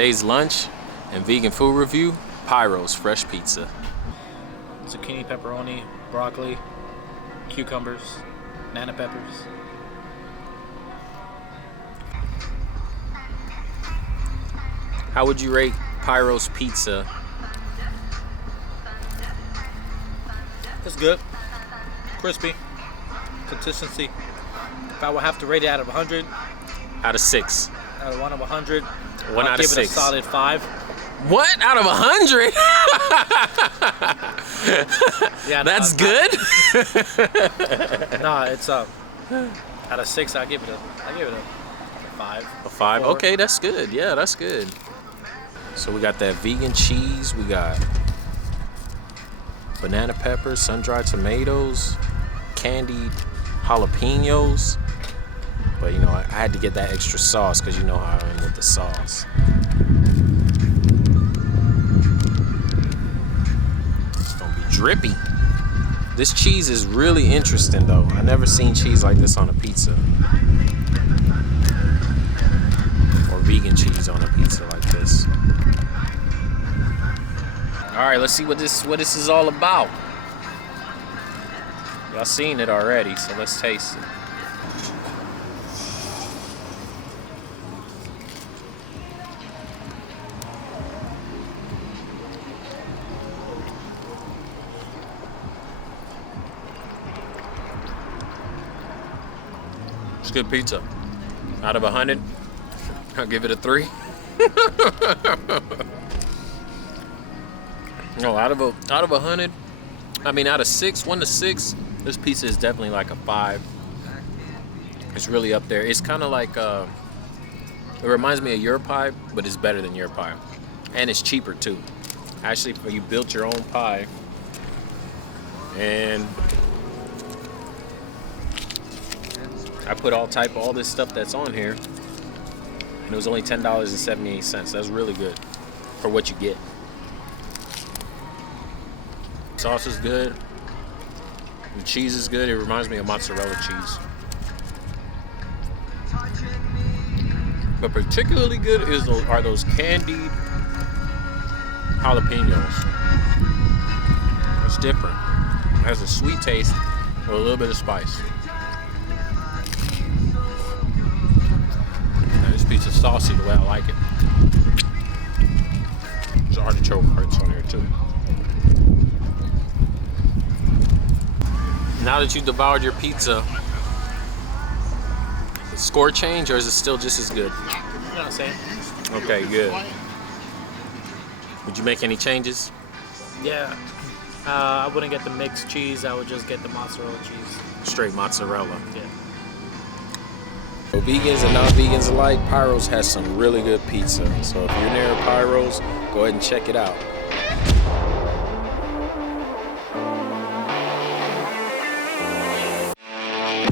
Today's lunch and vegan food review, PYRO'S fresh pizza. Zucchini, pepperoni, broccoli, cucumbers, banana peppers. How would you rate PYRO'S pizza? It's good. Crispy. Consistency. If I would have to rate it out of 100, Out of 6. out of 1 of 100, One I'll out of give it a 6. solid 5. What? Out of 100? Yeah, That's good? Nah, it's out of 6. I give it a 5. A 5? 4. Okay, that's good. Yeah, that's good. So we got that vegan cheese. We got banana peppers, sun-dried tomatoes, candied jalapenos. But, you know, I had to get that extra sauce because you know how I am with the sauce. It's going to be drippy. This cheese is really interesting, though. I never seen cheese like this on a pizza. Or vegan cheese on a pizza like this. All right, let's see what this is all about. Y'all seen it already, so let's taste it. It's good pizza. Out of 100, I'll give it a 3. No, out of 100, I mean out of 6, 1 to 6, this pizza is definitely like a 5. It's really up there. It's kind of like it reminds me of your pie, but it's better than your pie, and it's cheaper too. Actually, you built your own pie, and I put all this stuff that's on here, and it was only $10.78. That's really good for what you get. Sauce is good. The cheese is good. It reminds me of mozzarella cheese. But particularly good are those candied jalapenos. It's different. It has a sweet taste with a little bit of spice. And this pizza's saucy the way I like it. There's artichoke hearts on here too. Now that you devoured your pizza, score change or is it still just as good? You know what I'm saying? Okay, good. Would you make any changes? Yeah. I wouldn't get the mixed cheese. I would just get the mozzarella cheese. Straight mozzarella. Yeah. For vegans and non-vegans alike, PYRO'S has some really good pizza. So if you're near PYRO'S, go ahead and check it out.